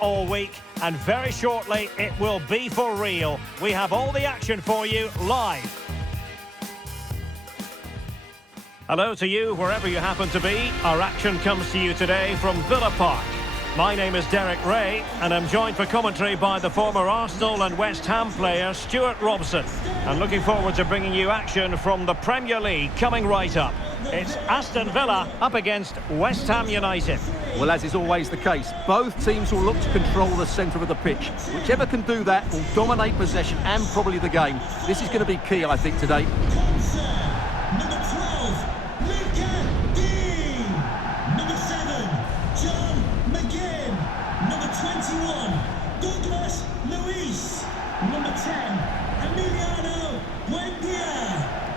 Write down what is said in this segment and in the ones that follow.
All week, and very shortly it will be for real. We have all the action for you live. Hello to you wherever you happen to be. Our action comes to you today from Villa Park. My name is Derek Ray, and I'm joined for commentary by the former Arsenal and West Ham player Stuart Robson. I'm looking forward to bringing you action from the Premier League coming right up. It's Aston Villa up against West Ham United. Well, as is always the case, both teams will look to control the centre of the pitch. Whichever can do that will dominate possession and probably the game. This is going to be key, I think, today. Number 12, Number 7, John McGinn. Number 21, Douglas Luiz. Number 10, Emiliano Buendia.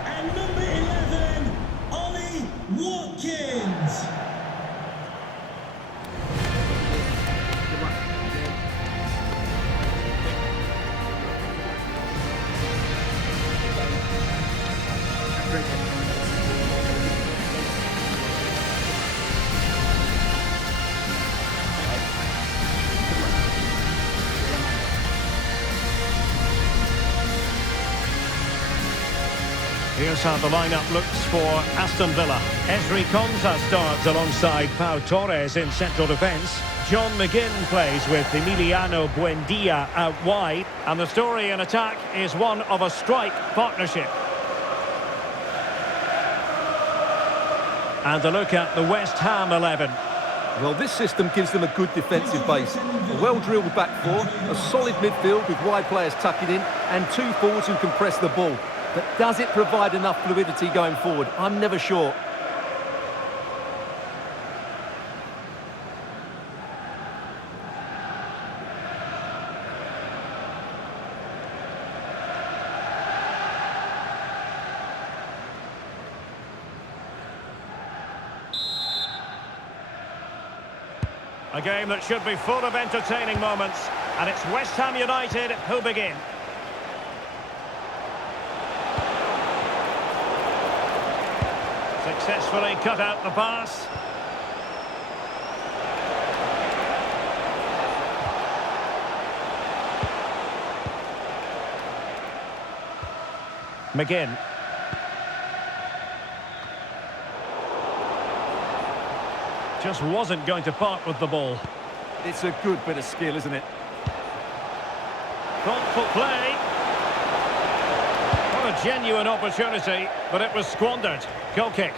And number 11, Ollie Watkins. Here's how the lineup looks for Aston Villa. Ezri Konsa starts alongside Pau Torres in central defence. John McGinn plays with Emiliano Buendia out wide. And the story in attack is one of a strike partnership. And a look at the West Ham 11. Well, this system gives them a good defensive base. A well-drilled back four, a solid midfield with wide players tucking in, and two forwards who can press the ball. But does it provide enough fluidity going forward? I'm never sure. A game that should be full of entertaining moments. And it's West Ham United who begin. Successfully cut out the pass. McGinn. Just wasn't going to part with the ball. It's a good bit of skill, isn't it? Thoughtful play. What a genuine opportunity, but it was squandered. Goal kick.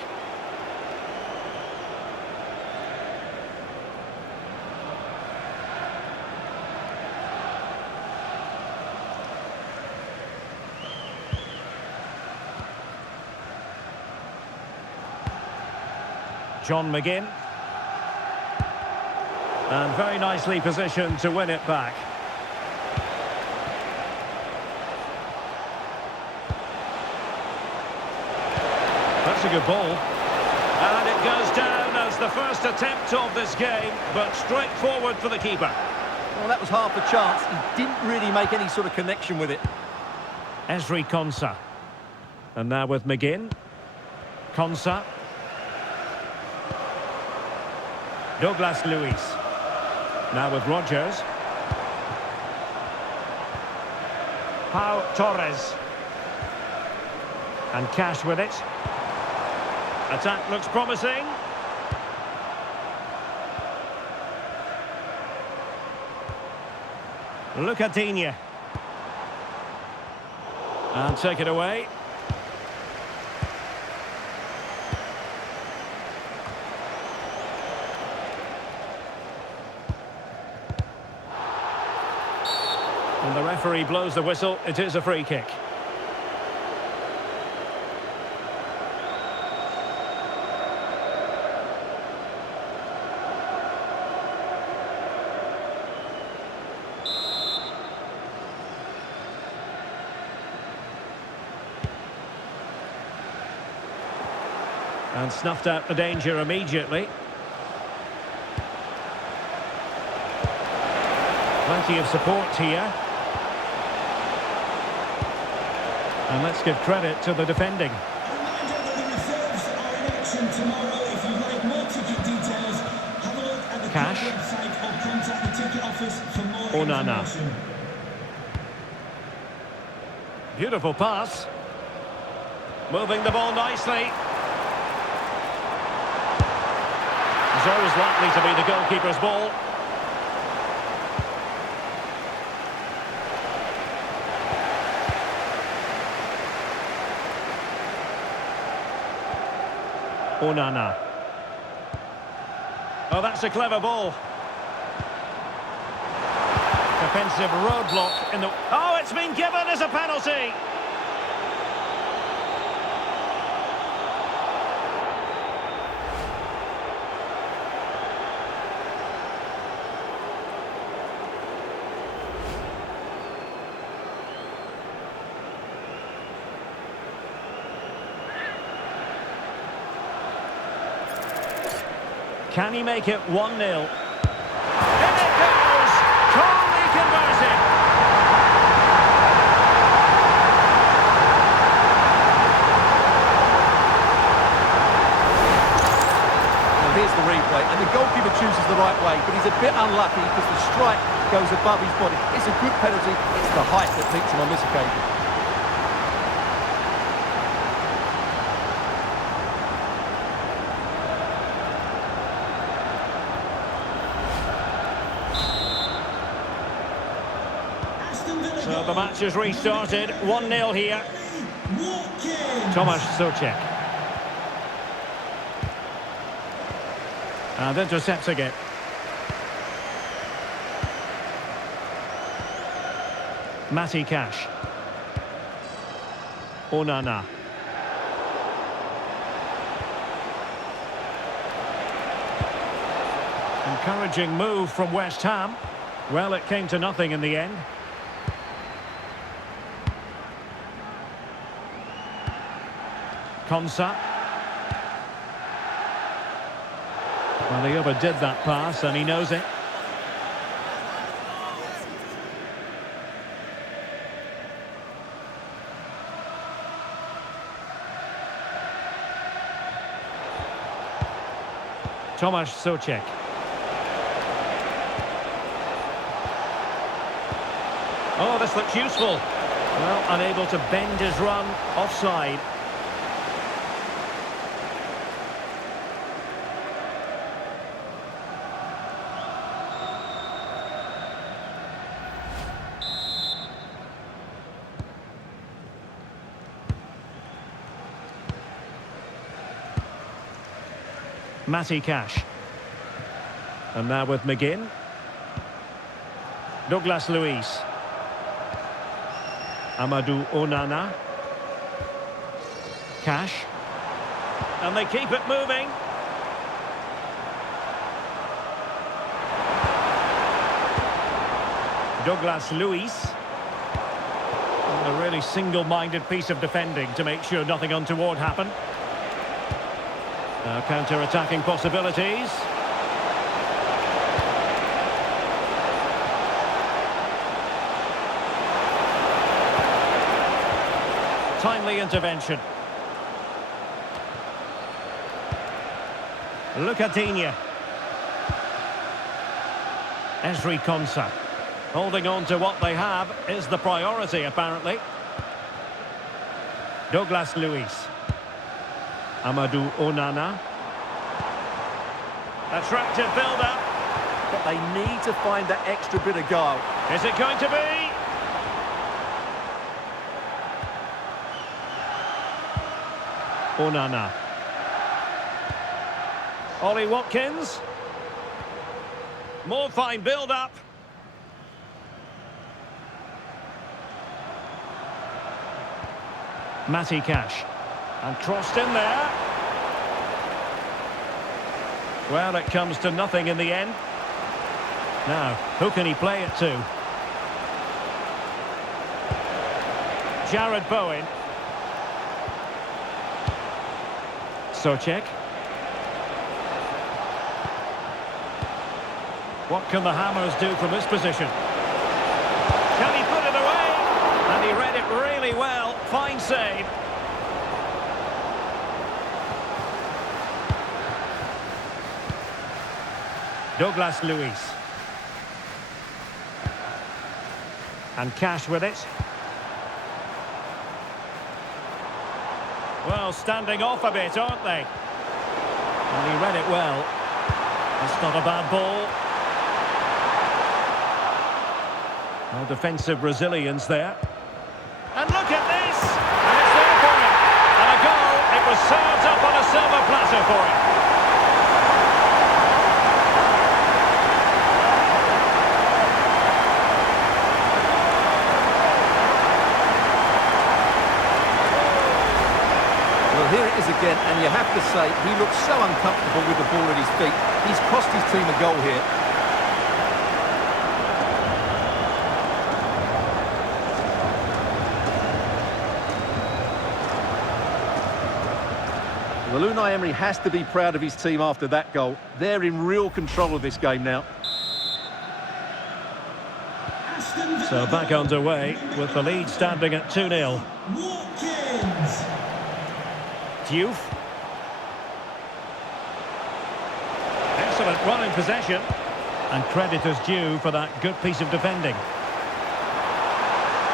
John McGinn. And very nicely positioned to win it back. That's a good ball. And it goes down as the first attempt of this game, but straightforward for the keeper. Well, that was half a chance. He didn't really make any sort of connection with it. Ezri Konsa. And now with McGinn. Konsa. Douglas Luiz. Now with Rodgers. Pau Torres. And Cash with it. Attack looks promising. Look at Digne. And take it away. And the referee blows the whistle. It is a free kick. And snuffed out the danger immediately. Plenty of support here. And let's give credit to the defending. A reminder that the reserves are in action tomorrow. If you'd like more ticket details, have a look at the Cash. website or contact the ticket office for more Onana. information. Beautiful pass. Moving the ball nicely. It's always likely to be the goalkeeper's ball. Onana. Oh, that's a clever ball. Defensive roadblock in the... Oh, it's been given as a penalty! Can he make it 1-0? In it goes! Calmly converted! Now here's the replay, and the goalkeeper chooses the right way, but he's a bit unlucky because the strike goes above his body. It's a good penalty, it's the height that beats him on this occasion. So the match has restarted, 1-0 here. Tomasz Souček. And intercepting it. Matty Cash. Onana. Encouraging move from West Ham. Well, it came to nothing in the end. Konsa. Well, he overdid that pass and he knows it. Tomasz Souček. Oh, this looks useful. Well, unable to bend his run, offside. Matty Cash. And now with McGinn. Douglas Luiz. Amadou Onana. Cash. And they keep it moving. Douglas Luiz. And a really single-minded piece of defending to make sure nothing untoward happened. Now counter-attacking possibilities. Timely intervention. Lucadinha. Ezri Konsa. Holding on to what they have is the priority, apparently. Douglas Luiz. Amadou Onana. Attractive build-up. But they need to find that extra bit of goal. Is it going to be? Onana. Ollie Watkins. More fine build-up. Matty Cash. And crossed in there. Well, it comes to nothing in the end. Now, who can he play it to? Jared Bowen. Souček. What can the Hammers do from this position? Can he put it away? And he read it really well. Fine save. Douglas Luiz. And Cash with it. Well, standing off a bit, aren't they? And he read it well. It's not a bad ball. Well, defensive resilience there. And look at this! And it's there for him. And a goal. It was served up on a silver platter for him. Well, here it is again, and you have to say, he looks so uncomfortable with the ball at his feet. He's cost his team a goal here. Well, Unai Emery has to be proud of his team after that goal. They're in real control of this game now. So back underway with the lead standing at 2-0. Watkins. Diouf. Excellent running possession. And credit is due for that good piece of defending.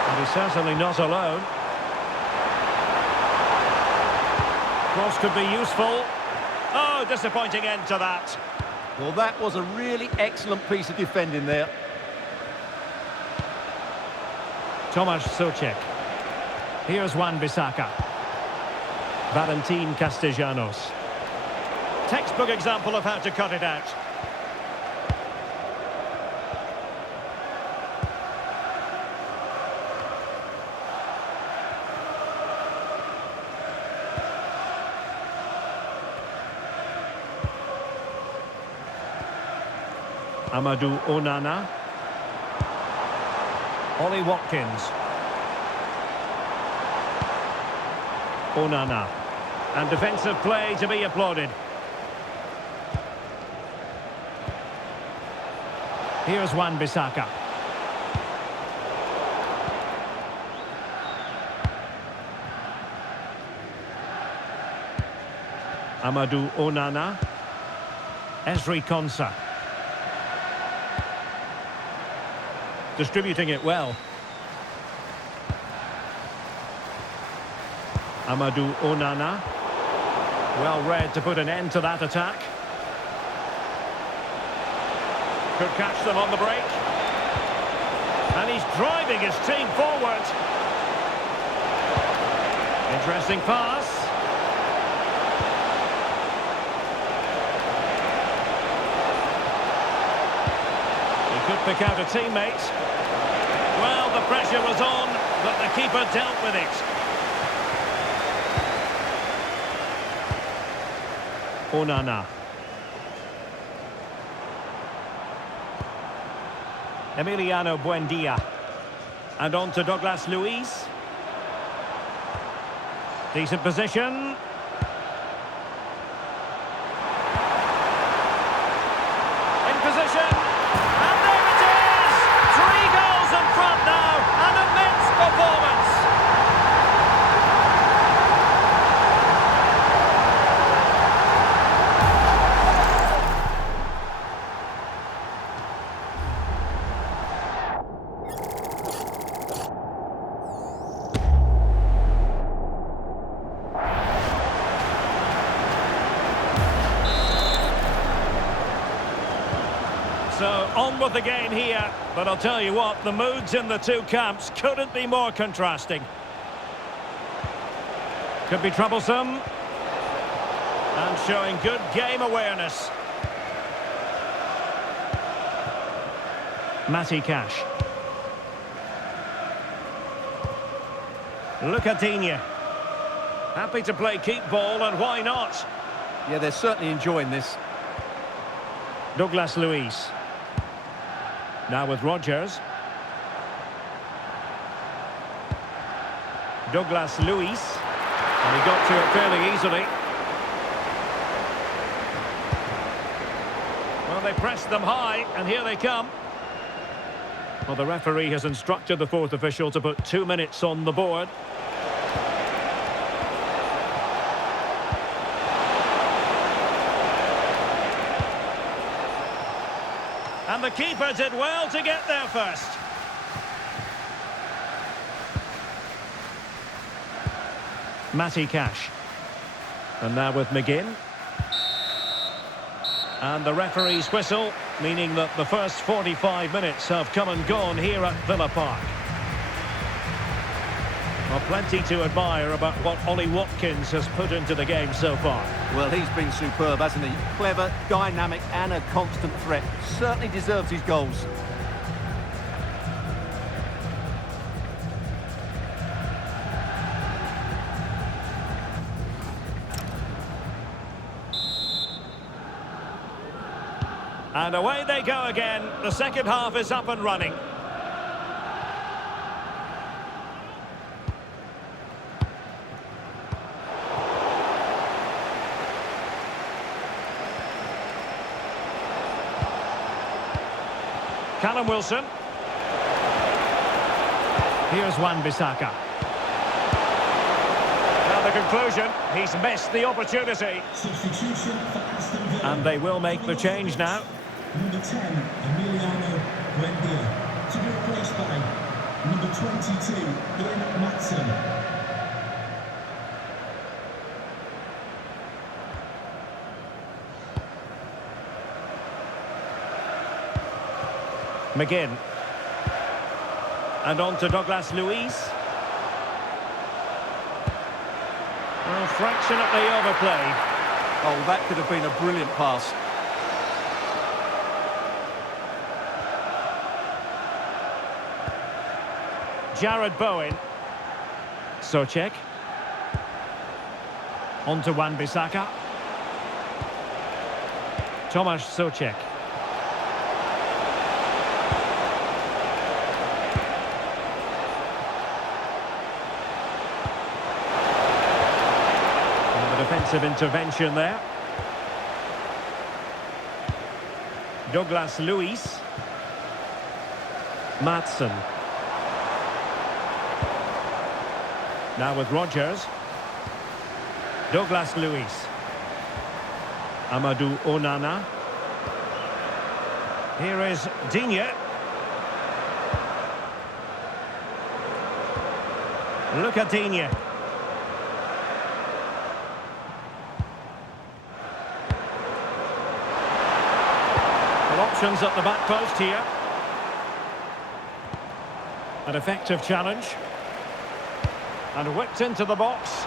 And he's certainly not alone. Cross could be useful. Oh, disappointing end to that. Well, that was a really excellent piece of defending there. Tomasz Souček. Here's Wan-Bissaka. Valentin Castellanos. Textbook example of how to cut it out. Amadou Onana. Ollie Watkins. Onana. And defensive play to be applauded. Here's Wan-Bissaka. Amadou Onana. Ezri Konsa. Distributing it well. Amadou Onana. Well read to put an end to that attack. Could catch them on the break. And he's driving his team forward. Interesting pass. He could pick out a teammate. Well, the pressure was on, but the keeper dealt with it. Onana. Emiliano Buendia. And on to Douglas Luiz. Decent position. In position. And there it is! 3 goals in front now. An immense performance. So, on with the game here, but I'll tell you what, the moods in the two camps couldn't be more contrasting. Could be troublesome. And showing good game awareness. Matty Cash. Look at Digne. Happy to play keep ball, and why not? Yeah, they're certainly enjoying this. Douglas Luiz. Now with Rodgers. Douglas Luiz. And he got to it fairly easily. Well, they pressed them high, and here they come. Well, the referee has instructed the fourth official to put 2 minutes on the board. And the keeper did well to get there first. Matty Cash. And now with McGinn. And the referee's whistle, meaning that the first 45 minutes have come and gone here at Villa Park. Well, plenty to admire about what Ollie Watkins has put into the game so far. Well, he's been superb, hasn't he? Clever, dynamic and a constant threat. Certainly deserves his goals. And away they go again. The second half is up and running. Callum Wilson. Here's Wan-Bissaka. Now the conclusion, he's missed the opportunity. Substitution for Aston Villa. And they will make the change now. Number 10, Emiliano Buendia. To be replaced by number 22, Ian Matson. McGinn. And on to Douglas Luiz. Well, fractionately overplayed. Oh, that could have been a brilliant pass. Jared Bowen. Souček. On to Wan-Bissaka. Tomasz Souček. Defensive intervention there. Douglas Luiz. Matson. Now with Rodgers. Douglas Luiz. Amadou Onana. Here is Digne. Look at Digne. Options at the back post here. An effective challenge. And whipped into the box.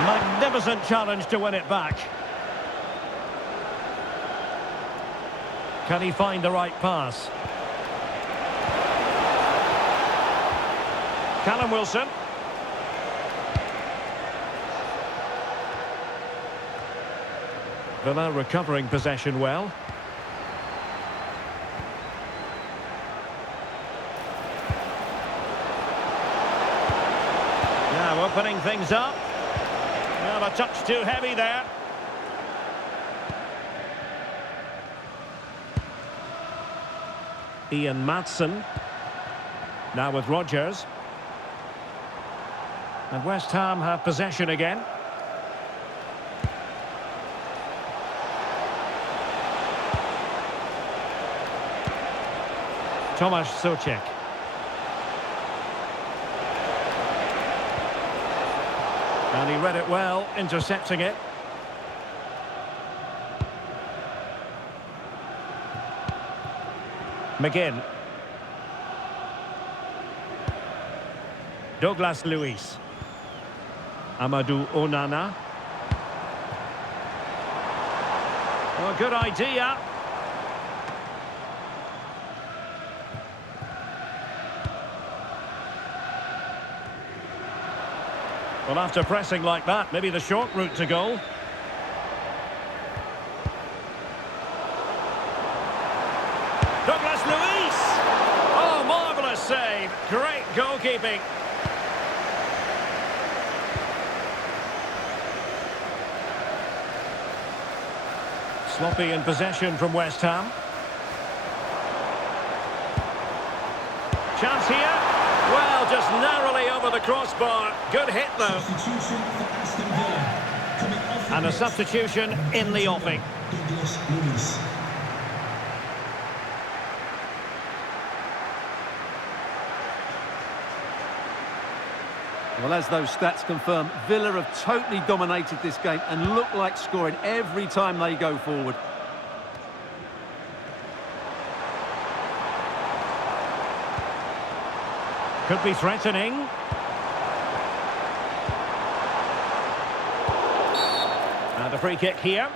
Magnificent challenge to win it back. Can he find the right pass? Callum Wilson. Villa recovering possession well. Now opening things up. Well, a touch too heavy there. Ian Matson. Now with Rodgers. And West Ham have possession again. Tomasz Souček. And he read it well, intercepting it. McGinn. Douglas Luiz. Amadou Onana. Well, good idea. Well, after pressing like that, maybe the short route to goal. Douglas Luiz! Oh, marvellous save. Great goalkeeping. Sloppy in possession from West Ham. Chance here. Well, just narrowly over the crossbar. Good hit, though. Substitution for Aston Villa. Coming off And a substitution in the offing. Douglas Luiz. Well, as those stats confirm, Villa have totally dominated this game and look like scoring every time they go forward. Could be threatening. And a free kick here.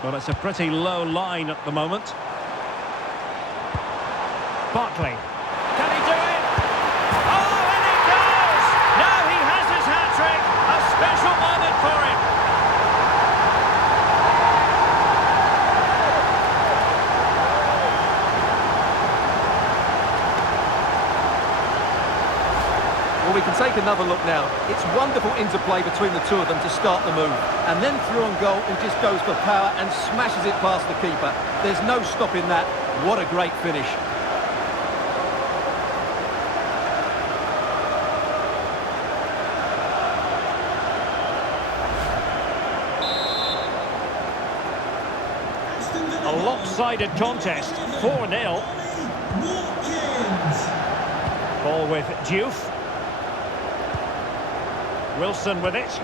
Well, it's a pretty low line at the moment. Barkley. Can he do it? Oh, and he goes! Now he has his hat-trick. A special moment for him. Well, we can take another look now. It's wonderful interplay between the two of them to start the move. And then through on goal, he just goes for power and smashes it past the keeper. There's no stopping that. What a great finish. A lopsided contest, 4-0. Ball with Diouf. Wilson with it.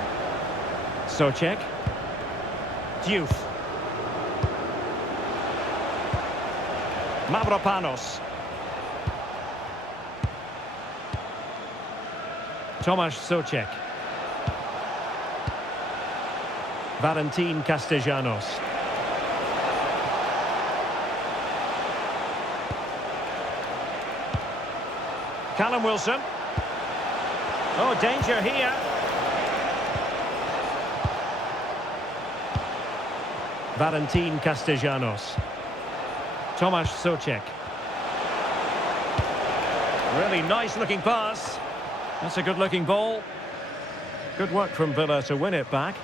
Souček. Diouf. Mavropanos. Tomasz Souček. Valentin Castellanos. Callum Wilson. Oh, danger here. Valentin Castellanos. Tomasz Souček. Really nice looking pass. That's a good looking ball. Good work from Villa to win it back.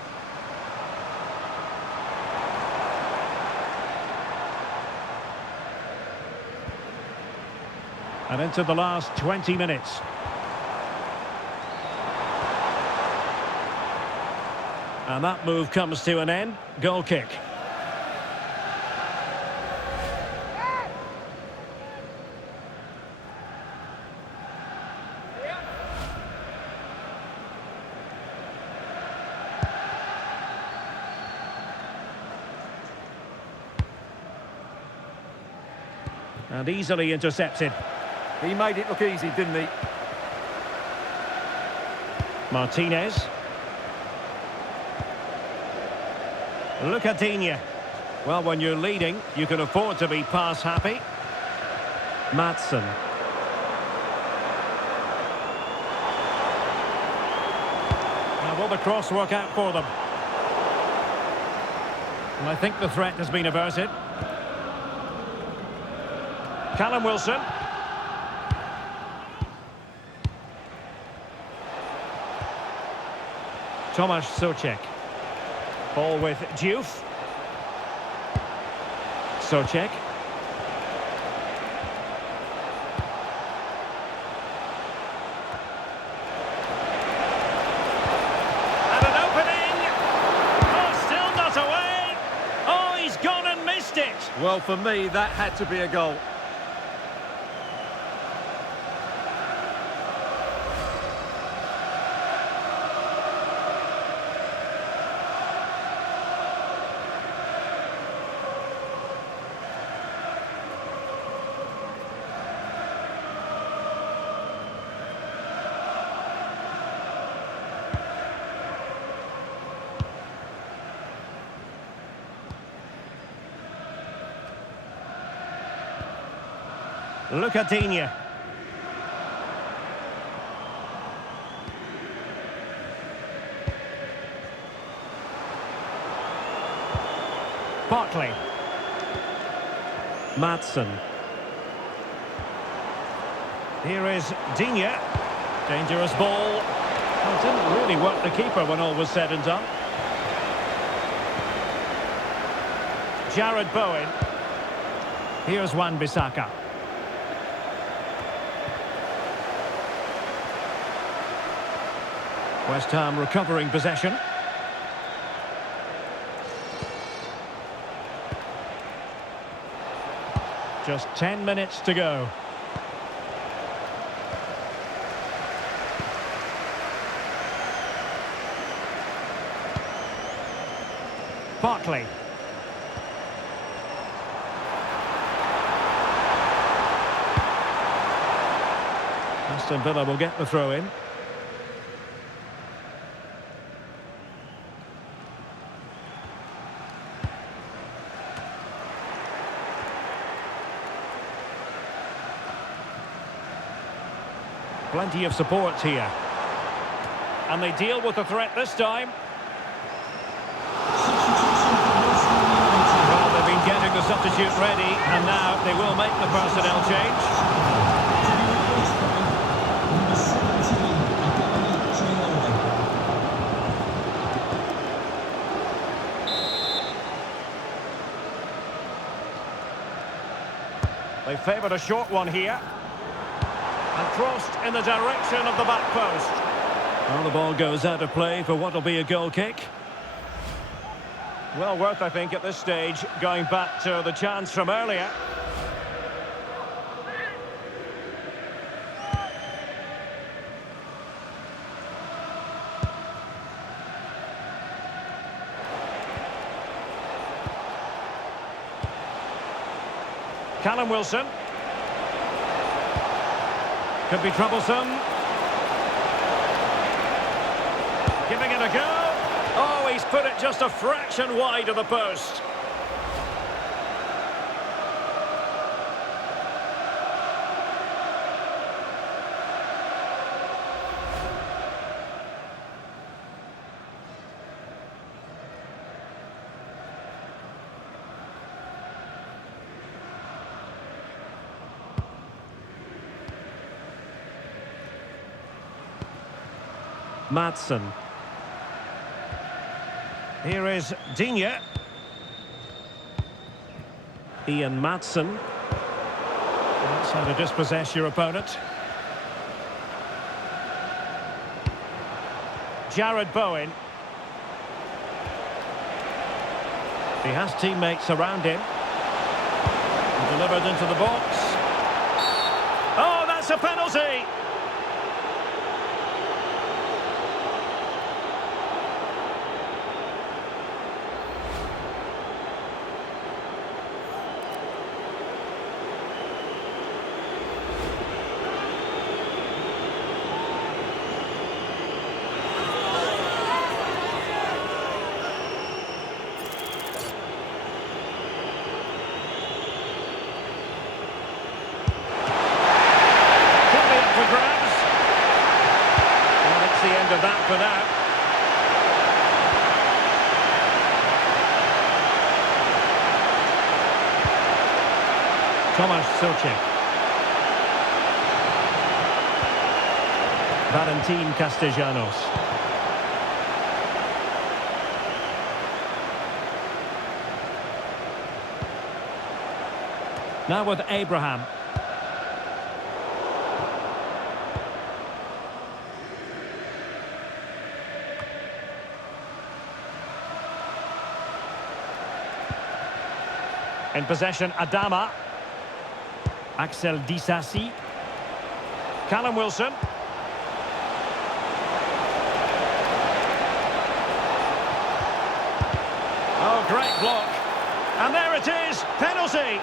And into the last 20 minutes. And that move comes to an end. Goal kick. And easily intercepted. He made it look easy, didn't he? Martinez. Lucadinha. Well, when you're leading, you can afford to be pass happy. Madsen. Now, will the cross work out for them? And I think the threat has been averted. Callum Wilson. Tomasz Souček. Ball with Diouf. Souček. And an opening. Oh, still not away. Oh, he's gone and missed it. Well, for me, that had to be a goal. Lucadinha. Barkley. Madsen. Here is Digne. Dangerous ball. Well, it didn't really work the keeper when all was said and done. Jared Bowen. Here's Wan-Bissaka. West Ham recovering possession. Just 10 minutes to go. Barkley. Aston Villa will get the throw in. Plenty of support here. And they deal with the threat this time. Well, they've been getting the substitute ready, and now they will make the personnel change. Number 17, They favoured a short one here. And crossed in the direction of the back post. Well, the ball goes out of play for what will be a goal kick. Well worth, I think, at this stage, going back to the chance from earlier. Callum Wilson. Could be troublesome. Giving it a go. Oh, he's put it just a fraction wide of the post. Madsen. Here is Digne. Ian Madsen. That's how to dispossess your opponent. Jared Bowen. He has teammates around him. Delivered into the box. Oh, that's a penalty! Of that for now. Tomasz Suchek. Valentin Castellanos. Now with Abraham. In possession, Adama. Axel Disasi. Callum Wilson. Oh, great block. And there it is, penalty.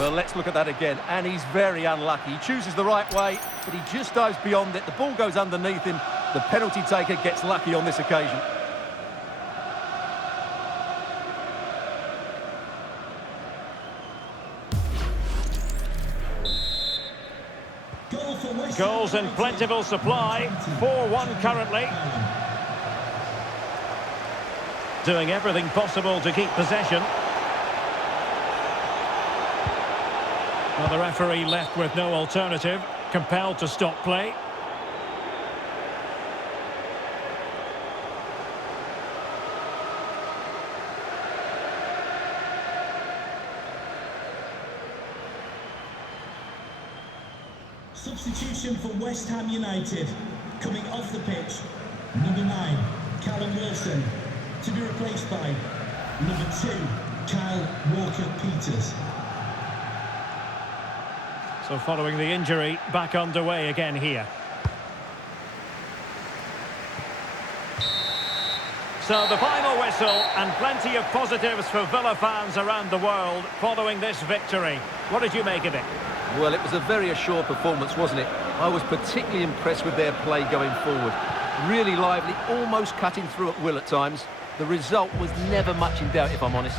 Well, let's look at that again, and he's very unlucky. He chooses the right way, but he just dives beyond it. The ball goes underneath him. The penalty taker gets lucky on this occasion. Goal for West Goals Ham in plentiful supply. 4-1 currently. Doing everything possible to keep possession. Well, the referee left with no alternative, compelled to stop play. Substitution for West Ham United. Coming off the pitch, number 9, Callum Wilson. To be replaced by number 2, Kyle Walker-Peters. So following the injury, back underway again here. So the final whistle, and plenty of positives for Villa fans around the world following this victory. What did you make of it? Well, it was a very assured performance, wasn't it? I was particularly impressed with their play going forward. Really lively, almost cutting through at will at times. The result was never much in doubt, if I'm honest.